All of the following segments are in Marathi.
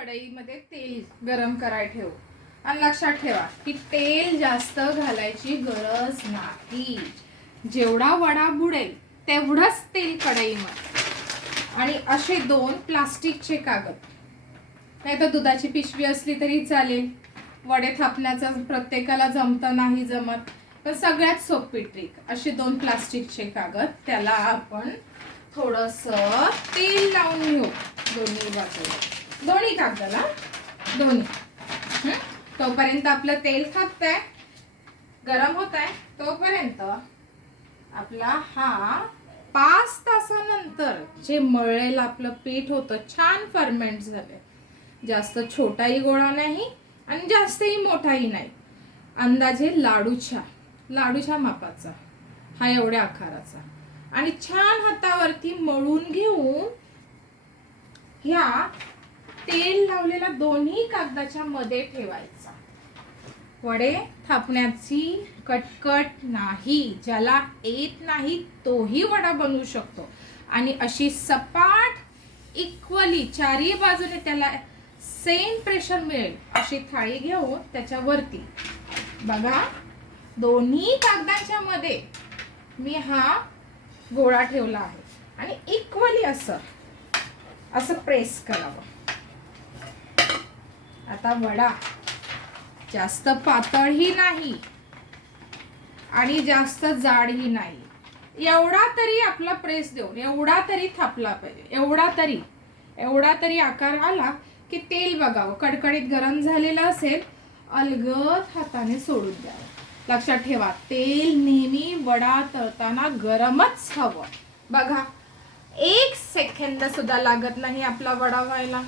कढईमध्ये तेल गरम करायला ठेवू. आणि लक्षात ठेवा की तेल जास्त घालायची गरज नाही. जेवढा वडा बुडेल तेवढंच तेल कढईमध्ये. आणि असे 2 प्लास्टिकचे कागद, नाही तर दुधाची पिशवी असली तरी चालेल. वडे थापण्याचं प्रत्येकाला जमतं नाही जमत, तर सगळ्यात सोपी ट्रिक असे 2 प्लास्टिकचे कागद, त्याला आपण थोडंसं तेल लावून घेऊ दोन्ही बाजूला, दोन्ही कागदाला दोन्ही. तोपर्यंत आपलं तेल थापतंय, गरम होत आहे, तोपर्यंत आपला हा 5 तासानंतर जे मळलेलं आपलं पीठ होतं छान फर्मेंट झालंय. जास्त छोटाही गोळा नाही आणि जास्तही मोठाही नाही, अंदाजे लाडूच्या मापाचा, हा एवढ्या आकाराचा. आणि छान हातावरती मळून घेऊन ह्या तेल लावलेल्या दोन्ही कागदाच्या मध्ये ठेवायचा. वडे थापण्याची कटकट नाही, ज्याला येत नाही तोही वडा बनवू शकतो. आणि अशी सपाट इक्वली चारही बाजूने त्याला सेम प्रेशर मिळेल अशी थाळी घेऊन त्याच्यावरती बघा दोन्ही कागदाच्या मध्ये मी हा गोळा ठेवला आहे आणि इक्वली असं प्रेस करावं. आता वडा जास्त पातळही नाही आणि जास्त जाडही नाही, एवढा तरी आपला प्रेस देऊन एवढा तरी थापला पाहिजे. एवढा तरी आकार आला की तेल बघावं कडकडीत गरम झालेलं असेल, अलगद हाताने सोडून द्यावं. लक्षात ठेवा तेल नेहमी वडा तळताना गरमच हवं. बघा 1 सेकंद सुद्धा लागत नाही आपला वडा व्हायला.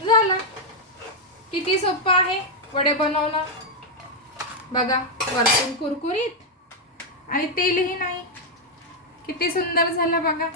झालं. किती सोपं आहे वडे बनवणं. बघा वरतून कुरकुरीत आणि तेलही नाही, किती सुंदर झालं बघा.